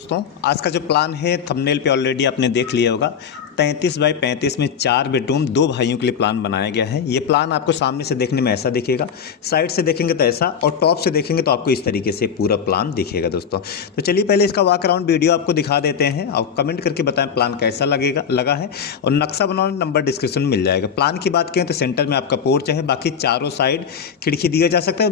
दोस्तों आज का जो प्लान है थंबनेल पे ऑलरेडी आपने देख लिया होगा। 33 बाई 35 में 4 बेडरूम 2 भाइयों के लिए प्लान बनाया गया है। ये प्लान आपको सामने से देखने में ऐसा दिखेगा, साइड से देखेंगे तो ऐसा, और टॉप से देखेंगे तो आपको इस तरीके से पूरा प्लान दिखेगा। दोस्तों तो चलिए पहले इसका वॉक अराउंड वीडियो आपको दिखा देते हैं और कमेंट करके बताएं प्लान कैसा लगा है। और नक्शा बनाने नंबर डिस्क्रिप्शन में मिल जाएगा। प्लान की बात करें तो सेंटर में आपका पोर्च है, बाकी चारों साइड खिड़की दिया जा सकता है।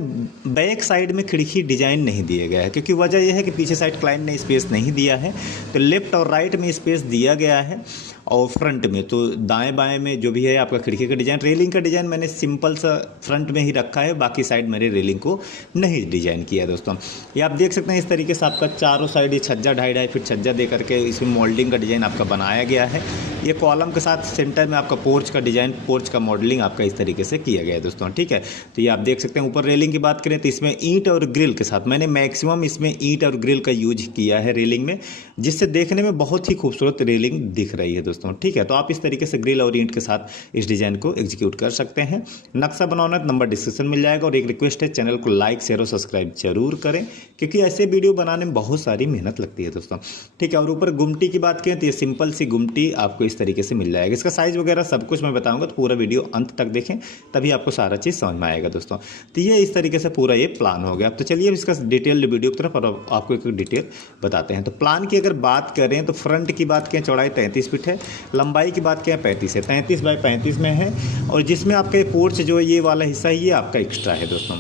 बैक साइड में खिड़की डिजाइन नहीं दिया गया है क्योंकि वजह यह है कि पीछे साइड क्लाइंट ने स्पेस नहीं दिया है, तो लेफ्ट और राइट में स्पेस दिया गया है। और फ्रंट में तो दाएं बाएं में जो भी है आपका खिड़की का डिज़ाइन, रेलिंग का डिज़ाइन मैंने सिंपल सा फ्रंट में ही रखा है, बाकी साइड मैंने रेलिंग को नहीं डिजाइन किया है। दोस्तों ये आप देख सकते हैं इस तरीके से आपका चारों साइड ये छज्जा 2.5 फीट छज्जा दे करके इसमें मोल्डिंग का डिज़ाइन आपका बनाया गया है। ये कॉलम के साथ सेंटर में आपका पोर्च का डिज़ाइन, पोर्च का मॉडलिंग आपका इस तरीके से किया गया है। दोस्तों ठीक है, तो ये आप देख सकते हैं। ऊपर रेलिंग की बात करें तो इसमें ईंट और ग्रिल के साथ मैंने मैक्सिमम इसमें ईंट और ग्रिल का यूज किया है रेलिंग में, जिससे देखने में बहुत ही खूबसूरत रेलिंग दिख रही है। दोस्तों ठीक है, तो आप इस तरीके से ग्रिल और ईंट के साथ इस डिज़ाइन को एग्जीक्यूट कर सकते हैं। नक्शा बनाना नंबर डिस्क्रिप्शन मिल जाएगा। और एक रिक्वेस्ट है, चैनल को लाइक शेयर और सब्सक्राइब जरूर करें क्योंकि ऐसे वीडियो बनाने में बहुत सारी मेहनत लगती है। दोस्तों ठीक है, और ऊपर गुमटी की बात करें तो ये सिंपल सी गुमटी आपको इस तरीके से मिल जाएगा। इसका साइज वगैरह सब कुछ मैं बताऊंगा, तो पूरा वीडियो अंत तक देखें तभी आपको सारा चीज़ समझ में आएगा। दोस्तों तो ये इस तरीके से पूरा ये प्लान हो गया। तो चलिए अब इसका डिटेल वीडियो की तरफ और आपको एक डिटेल बताते हैं। तो प्लान की अगर बात करें तो फ्रंट की बात करें चौड़ाई 33 फीट है, लंबाई की बात करें 35 है, 33 बाई 35 में है। और जिसमें आपका पोर्च जो ये वाला हिस्सा है ये आपका एक्स्ट्रा है। दोस्तों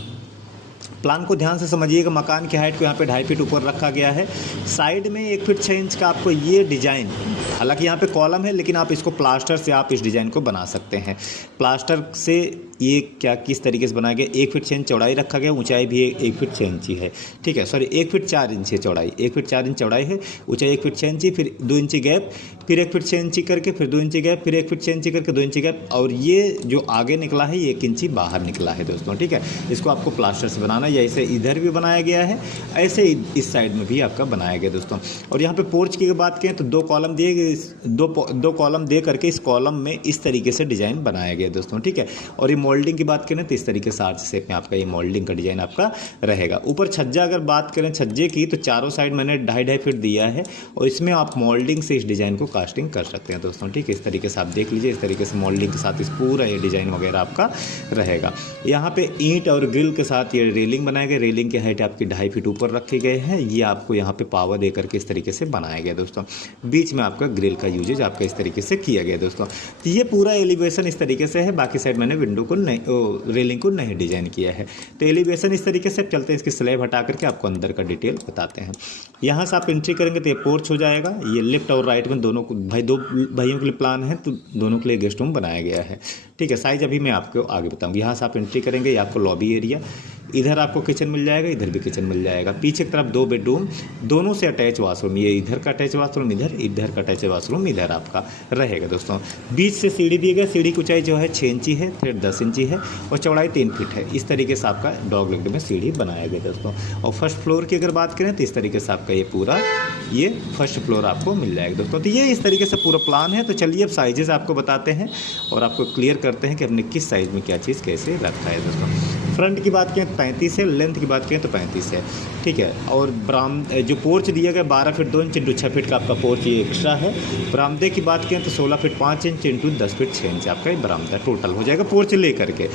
प्लान को ध्यान से समझिएगा। मकान की हाइट को यहाँ पे 2.5 फीट ऊपर रखा गया है। साइड में 1 फीट 6 इंच का आपको ये डिज़ाइन, हालांकि यहाँ पे कॉलम है लेकिन आप इसको प्लास्टर से आप इस डिज़ाइन को बना सकते हैं। प्लास्टर से ये क्या किस तरीके से बनाया गया, 1 फीट 6 इंच चौड़ाई रखा गया, ऊंचाई भी 1 फीट 6 इंची है। ठीक है, सॉरी 1 फीट 4 इंच है चौड़ाई, 1 फीट 4 इंच चौड़ाई है, ऊंचाई 1 फीट 6 इंची, फिर 2 इंची गैप, फिर 1 फीट 6 इंची करके, फिर 2 इंची गैप, फिर 1 फीट 6 इंची करके 2 इंची गैप, और ये जो आगे निकला है ये 1 इंची बाहर निकला है। दोस्तों ठीक है, इसको आपको प्लास्टर से बनाना है। जैसे इधर भी बनाया गया है ऐसे इस साइड में भी आपका बनाया गया। दोस्तों और यहाँ पे पोर्च की बात करें तो 2 कॉलम दिए गए, दो कॉलम दे करके इस कॉलम में इस तरीके से डिज़ाइन बनाया गया। दोस्तों ठीक है, और ये मोल्डिंग की बात करें तो इस तरीके से आर्च शेप में आपका ये मोल्डिंग का डिज़ाइन आपका रहेगा। ऊपर छज्जा अगर बात करें छज्जे की तो चारों साइड मैंने 2.5 फीट दिया है और इसमें आप मोल्डिंग से इस डिज़ाइन को कास्टिंग कर सकते हैं। दोस्तों ठीक है, इस तरीके से आप देख लीजिए, इस तरीके से मोल्डिंग के साथ इस पूरा ये डिज़ाइन वगैरह आपका रहेगा। यहाँ पे ईंट और ग्रिल के साथ ये रेलिंग बनाया गया। रेलिंग की हाइट आपकी 2.5 फीट ऊपर रखे गए हैं। ये आपको यहाँ पे पावर दे करके इस तरीके से बनाया गया। दोस्तों बीच में आपका ग्रिल का यूजेज आपका इस तरीके से किया गया। दोस्तों तो ये पूरा एलिवेशन इस तरीके से है। बाकी साइड मैंने विंडो को नहीं, रेलिंग को नहीं डिजाइन किया है। तो एलिवेशन इस तरीके से चलते हैं। इसकी स्लैब हटा करके आपको अंदर का डिटेल बताते हैं। यहाँ से आप एंट्री करेंगे तो ये पोर्च हो जाएगा। ये लेफ्ट और राइट में दोनों को दो भाइयों के लिए प्लान है, तो दोनों के लिए गेस्ट रूम बनाया गया है। ठीक है, साइज अभी मैं आपको आगे बताऊंगा। यहाँ से आप एंट्री करेंगे, ये आपको लॉबी एरिया, इधर आपको किचन मिल जाएगा, इधर भी किचन मिल जाएगा। पीछे की तरफ 2 बेडरूम, दोनों से अटैच वाशरूम, ये इधर का अटैच वाशरूम, इधर का अटैच वाशरूम इधर आपका रहेगा। दोस्तों बीच से सीढ़ी दी गई, सीढ़ी की ऊंचाई जो है 6 इंची है, फिर 10 इंची है और चौड़ाई 3 फीट है। इस तरीके से आपका डॉग लेग में सीढ़ी बनाया गया। दोस्तों और फर्स्ट फ्लोर की अगर बात करें तो इस तरीके से आपका ये पूरा ये फर्स्ट फ्लोर आपको मिल जाएगा। दोस्तों तो ये इस तरीके से पूरा प्लान है। तो चलिए अब साइजेस आपको बताते हैं और आपको क्लियर करते हैं कि हमने किस साइज में क्या चीज़ कैसे रखा है। दोस्तों फ्रंट की बात करें 35 है, लेंथ की बात करें तो 35 है। ठीक है, और जो पोर्च दिया गया 12 फीट 2 इंच इंटू 6 फीट का आपका पोर्च ये एक्स्ट्रा है। बरामदे की बात करें तो 16 feet 5 inch into 10 feet 6 inch आपका ये बरामदा टोटल हो जाएगा पोर्च ले करके।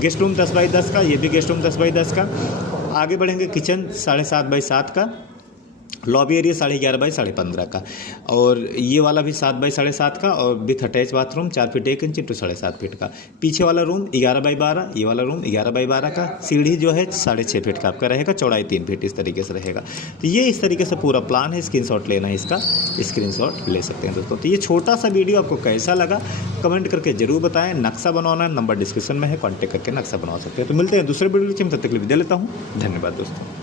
गेस्ट रूम 10 बाई 10 का, ये भी गेस्ट रूम 10 बाई 10 का। आगे बढ़ेंगे, किचन 7.5 बाई 7 का, लॉबी एरिया 11.5 बाई 15.5 का, और ये वाला भी 7 बाई 7.5 का, और with attach bathroom 4 feet 1 inch into 7.5 feet का। पीछे वाला रूम 11 बाई 12, ये वाला रूम 11 बाई 12 का। सीढ़ी जो है 6.5 फीट का आपका रहेगा, चौड़ाई 3 फीट इस तरीके से रहेगा। तो ये इस तरीके से पूरा प्लान है। स्क्रीनशॉट लेना है, इसका स्क्रीनशॉट ले सकते हैं। दोस्तों तो ये छोटा सा वीडियो आपको कैसा लगा कमेंट करके जरूर बताएं। नक्शा बनवाना नंबर डिस्क्रिप्शन में है, कॉन्टैक्ट करके नक्शा बनवा सकते हैं। तो मिलते हैं दूसरे वीडियो में, तब तक के लिए विदा लेता हूँ। धन्यवाद दोस्तों।